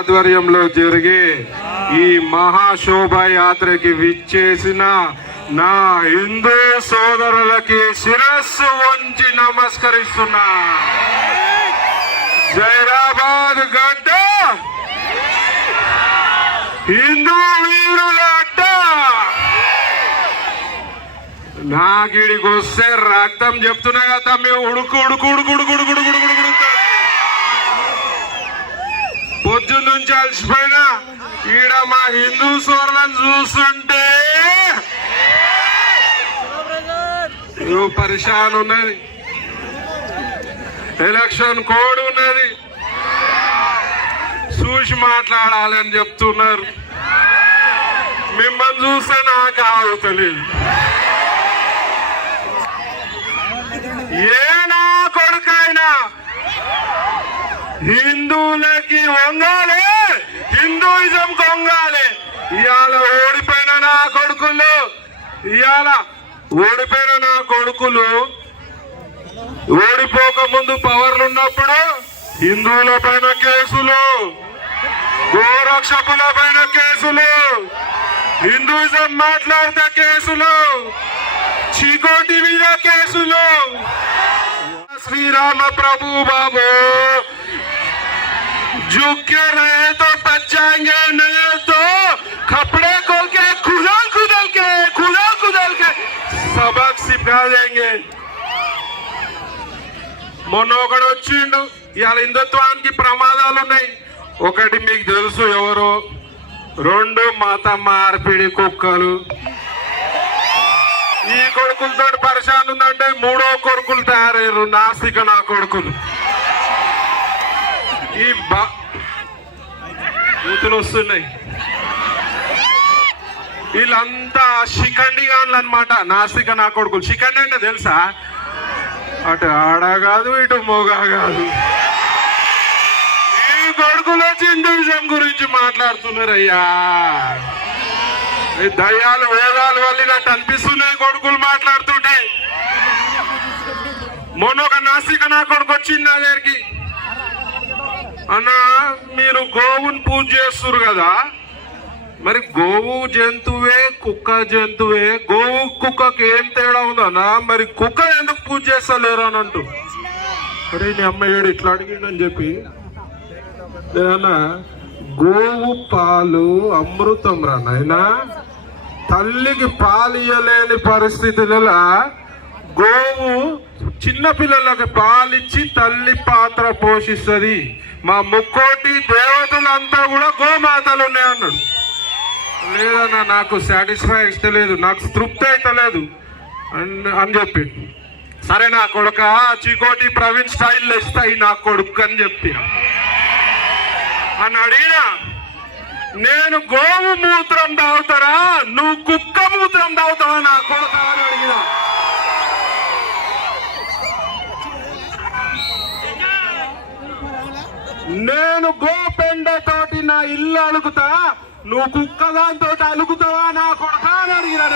ఆధ్వర్యంలో జరిగే ఈ మహాశోభయాత్రకి విచ్చేసిన నా హిందూ సోదరులకి శిరస్సు వంచి నమస్కరిస్తున్నా. జైరాబాద్ గడ్డ హిందూ వీరుల అడ్డ. నాగిడికి వస్తే రక్తం చెప్తున్నా కదా మేము ఉడుకు ఉడుకు ఉడుకు ఉడుకు ఉడుకు ఉడుకు ఉడుకు పొద్దు నుంచి అలసిపోయినా ఈడ మా హిందూ సోదరులను చూస్తుంటే పరిశాన్ ఉన్నది. ఎలక్షన్ కోడ్ ఉన్నది, చూసి మాట్లాడాలని చెప్తున్నారు. మిమ్మల్ని చూస్తే నాకు ఆగుతలేదు. ఏ నా కొడుకైనా హిందువులకి వంగాలి, హిందూయిజం కొంగాలి. ఇవాళ ఓడిపోయిన నా కొడుకులు ఓడిపోక ముందు పవర్లు ఉన్నప్పుడు హిందువుల పైన కేసులు, గోరక్షకుల పైన కేసులు, హిందూయిజం మాట్లాడితే కేసులు, చీకోటి మీద కేసులు. శ్రీరామ ప్రభు బాబు झुक के रहे तो बच जाएंगे, नहीं तो कपड़े खोल के खुदल के सबक सिखा देंगे. మొన్న ఒకడు వచ్చిండు. ఇవాళ హిందుత్వానికి ప్రమాదాలు ఉన్నాయి. ఒకటి మీకు తెలుసు ఎవరో, రెండు మత మార్పిడి కుక్కలు. ఈ కొడుకులతో పరిశాన్ ఉందంటే మూడో కొడుకులు తయారయ్యారు, నాస్తిక నా కొడుకులు. ఈ బూతులు వస్తున్నాయి. వీళ్ళంతా శిఖండి గాన్లు అనమాట, నాస్తిక నా కొడుకులు. శిఖండి అంటే తెలుసా? అటు ఆడ కాదు, ఇటు మొగ కాదు. ఈ కొడుకులు హిందూయిజం గురించి మాట్లాడుతున్నారయ్యా. దయ్యాలు వేదాలు వల్లినట్టు అనిపిస్తున్నాయి కొడుకులు మాట్లాడుతుంటే. మొన్న ఒక నాస్తిక నా కొడుకు వచ్చింది నా దగ్గరికి. అన్నా, మీరు గోవుని పూజ చేస్తున్నారు కదా, మరి గోవు జంతువే, కుక్క జంతువే, గోవు కుక్కకి ఏం తేడా ఉందన్నా? మరి కుక్క ఎందుకు పూజ చేస్తలేరు అని అంటూ. అరే నీ అమ్మాయి ఇట్లా అడిగిండని చెప్పి, నేనన్నా గోవు పాలు అమృతం రా నాయనా. తల్లికి పాలు ఇయ్యలేని పరిస్థితులలో గోవు చిన్న పిల్లలకి పాలిచ్చి తల్లి పాత్ర పోషిస్తుంది. మా ముక్కోటి దేవతలంతా కూడా గోమాతలు ఉన్నాయన్నాడు. లేదన్నా, నాకు సాటిస్ఫై అయితలేదు, నాకు తృప్తి అయితలేదు అని చెప్పి. సరే నా కొడుక, చీకోటి ప్రవీణ్ స్టైల్ ఇస్తాయి నా కొడుకు అని చెప్పి అని అడిగినా. నేను గోవు మూత్రం తాగుతారా, నువ్వు కుక్క మూత్రం తాగుతావా నా కొడుక అని అడిగినా. నేను గోపెండతోటి నా ఇల్లు అలుగుతా, నువ్వు కుక్క దాంతో అలుగుతావా నా కొడుక అని అడిగినా.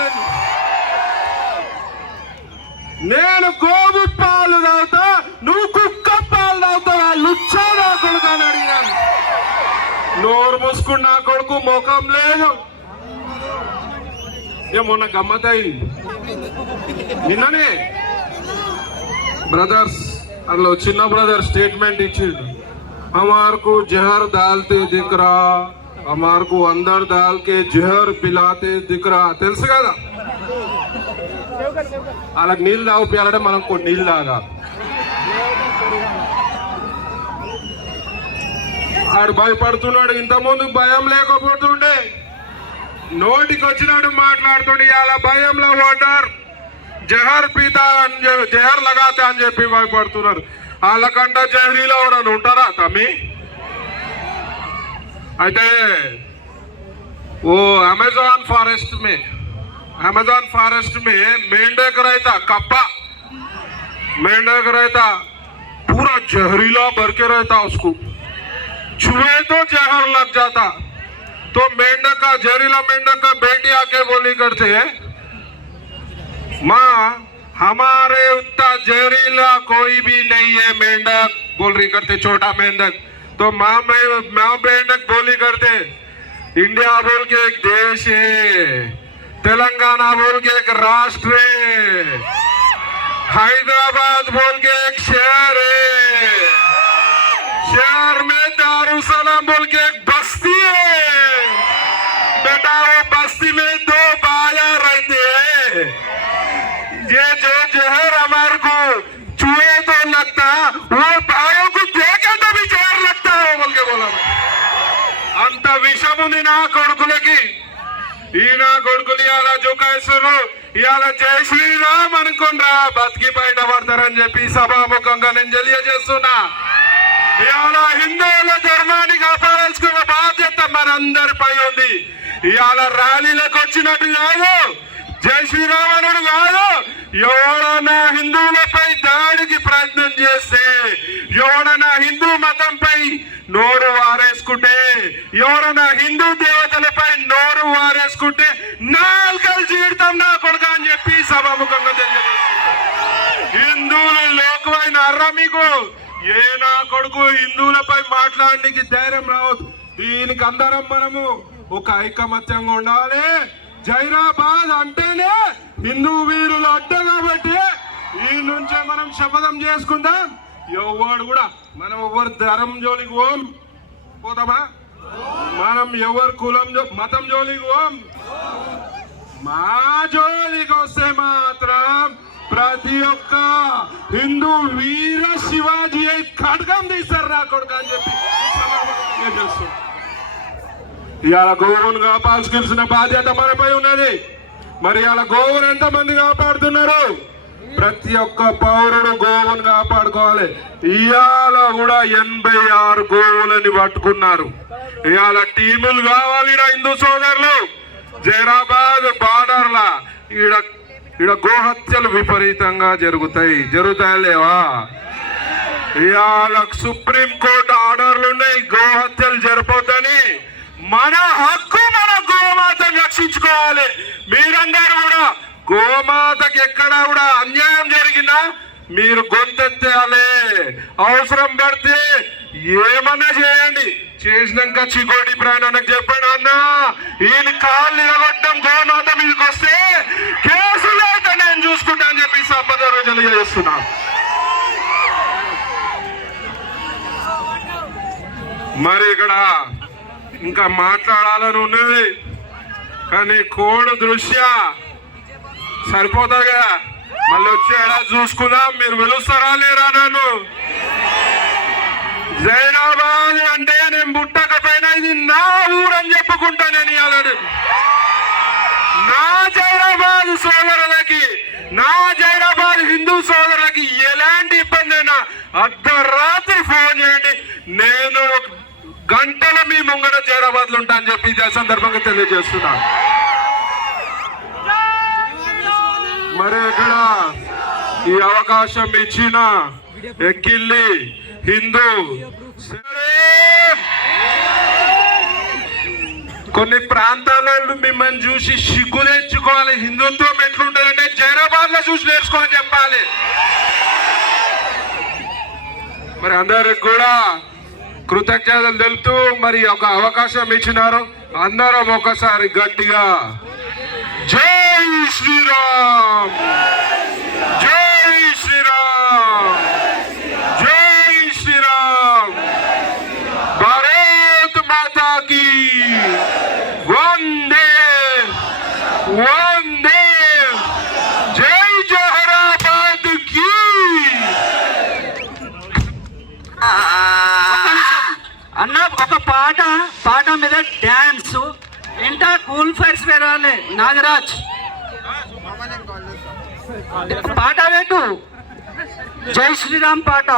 నేను గోవు పాలు తాగుతా, నువ్వు కుక్క పాలు తాగుతావా లుచ్చా నా కొడుక అని అడిగినాను. నోరు మూసుకుని నా కొడుకు, ముఖం లేదు. ఏమొన్న గమ్మతయింది. నిన్ననే బ్రదర్స్ అందులో చిన్న బ్రదర్ స్టేట్మెంట్ ఇచ్చిండు. हमार को जहर डालते दिख रहा, हमार को अंदर डाल के जहर पिलाते दिख रहा. తెలుసు కదా, వాళ్ళకి నీళ్ళు తాగిపోయాలంటే మనం కొన్ని నీళ్ళు తాగాలి. ఆడు భయపడుతున్నాడు. ఇంతకుముందు భయం లేకపోతుండే, నోటికి వచ్చినట్టు మాట్లాడుతుండే. ఇవాళ భయంలో ఓటర్ జహర్ పీతా అని చెప్పి, జహర్ లగాతే అని చెప్పి భయపడుతున్నారు. వాళ్ళకంటే జహరీలో ఎవరైనా ఉంటారా తమ్మి? అయితే वो अमेज़न फॉरेस्ट में मेंढक रहता, कप्पा मेंढक रहता, पूरा जहरीला भर के रहता. उसको छुए तो जहर लग जाता. तो मेंढक का, जहरीला मेंढक का बेटी आके बोली करते, माँ हमारे उतना जहरीला कोई भी नहीं है मेंढक, बोल रही करते छोटा मेंढक. तो माँ बहन बोली करते, इंडिया बोल के एक देश है, तेलंगाना बोल के एक राष्ट्र है, हैदराबाद बोल के एक शहर है, शहर में दारुसलाम बोल के एक बस्ती है। बेटा वो बस्ती में 2 बाया रहते हैं। ये जो जहर हमारे को चूहे तो लगता, वो बायों को देखे तो भी जहर लगता है बोल के बोला। अंत विषम ఉంది నా కొడుకులకి. ఈ నా కొడుకులు ఇలా జోకాయిస్తారు, ఇలా జై శ్రీరామ్ అనుకుంటా బతికి బయట పడతారని చెప్పి సభాముఖంగా నేను తెలియజేస్తున్నా. ఇవాళ హిందువుల ధర్మాన్ని కాపాడాల్సుకున్న బాధ్యత మనందరిపై ఉంది. ఇవాళ ర్యాలీలకు వచ్చినట్టు కాదు, జై శ్రీరామనుడు కాదు, ఎవడన్నా హిందువులపై దాడికి ప్రయత్నం చేస్తే, ఎవడన్నా హిందూ మతంపై నోరు వారేసుకుంటే, ఎవరన్నా హిందూ దేవతలపై నోరు వారేసుకుంటే నాలుకలు చీడతాం నా కొడుక అని చెప్పి సభాముఖంగా తెలియజేస్తున్నా. హిందువులు లోకమైన అర్ర మీకు ఏ నా కొడుకు హిందువులపై మాట్లాడడానికి ధైర్యం రావద్దు. దీనికి అందరం మనము ఒక ఐకమత్యంగా ఉండాలి. జైరాబాద్ అంటేనే హిందూ వీరులు అడ్డ కాబట్టి ఈ నుంచే మనం శపథం చేసుకుందాం. ఎవడు కూడా మనం ఎవరు ధరం జోలికి పోతామా, మనం ఎవరు కులం మతం జోలికి మా జోలికి వస్తే మాత్రం ప్రతి ఒక్క హిందూ వీర శివాజీ ఖడ్గం తీస్తారు రా కొడుకు అని చెప్పి తెలుస్తుంది. ఇవాళ గోవును కాపాల్సిన బాధ్యత మనపై ఉన్నది. మరి ఇవాళ గోవును ఎంతమంది కాపాడుతున్నారు? ప్రతి ఒక్క పౌరుడు గోవును కాపాడుకోవాలి. ఇవాళ కూడా 86 గోవులని పట్టుకున్నారు. ఇవాళ టీములు కావాలి హిందూ సోదరులు. జైరాబాద్ బార్డర్లా ఈడ గోహత్యలు విపరీతంగా జరుగుతాయి లేవా? ఇవాళ సుప్రీం కోర్టు ఆర్డర్లు ఉన్నాయి గోహత్యలు జరపొద్దని. మన హక్కు మన గోమాతను రక్షించుకోవాలి. మీరందరూ కూడా గోమాతకి ఎక్కడ కూడా అన్యాయం జరిగినా మీరు గొంతెత్తాలి. అవసరం పడితే ఏమన్నా చేయండి. చేసినాక చికోటి ప్రాణానికి చెప్పాడు అన్న ఈయన కాళ్ళు నిలగొట్టడం గోమాత మీదకి వస్తే కేసులు అయితే నేను చూసుకుంటా అని చెప్పి సంపద తెలియజేస్తున్నా. మరి ఇక్కడ ఇంకా మాట్లాడాలని ఉన్నది కానీ కోడ్ దృష్ట్యా సరిపోతా కదా. మళ్ళీ వచ్చి ఎలా చూసుకుందాం. మీరు పిలుస్తారా లేరా నన్ను? జైరాబాద్ అంటే నేను పుట్టకపోయినా ఇది నా ఊరు అని చెప్పుకుంటా. నేను ఇవాళ నా జైరాబాద్ సోదరులకి, నా జైరాబాద్ హిందూ సోదరులకి ఎలాంటి ఇబ్బంది అయినా అర్ధరాత్రి ఫోన్ చేయండి. నేను గంటల మీ ముంగడ జైరాబాద్ లో ఉంటా అని చెప్పి ఈ సందర్భంగా తెలియజేస్తున్నా. మరి ఇక్కడ ఈ అవకాశం ఇచ్చిన ఎక్కిల్లి హిందూ కొన్ని ప్రాంతాలలో మిమ్మల్ని చూసి సిగ్గు తెచ్చుకోవాలి. హిందుత్వం ఎట్లుంటుందంటే జైరాబాద్ లో చూసి నేర్చుకోవాలని చెప్పాలి. మరి అందరికి కూడా కృతజ్ఞతలు తెలుపుతూ మరి ఒక అవకాశం ఇచ్చినారు. అందరం ఒకసారి గట్టిగా జై శ్రీరామ్, జై శ్రీరామ్, జై శ్రీరామ్, భారత్ మాతా కీ వందే వందే, జై జహరాబాద్ కీ. అన్న ఒక పాట మీద డాన్స్ ఎంత కూల్ ఫైర్స్ పెరగాలి. నాగరాజ్ పాట పెట్టు, జై శ్రీరామ్ పాట.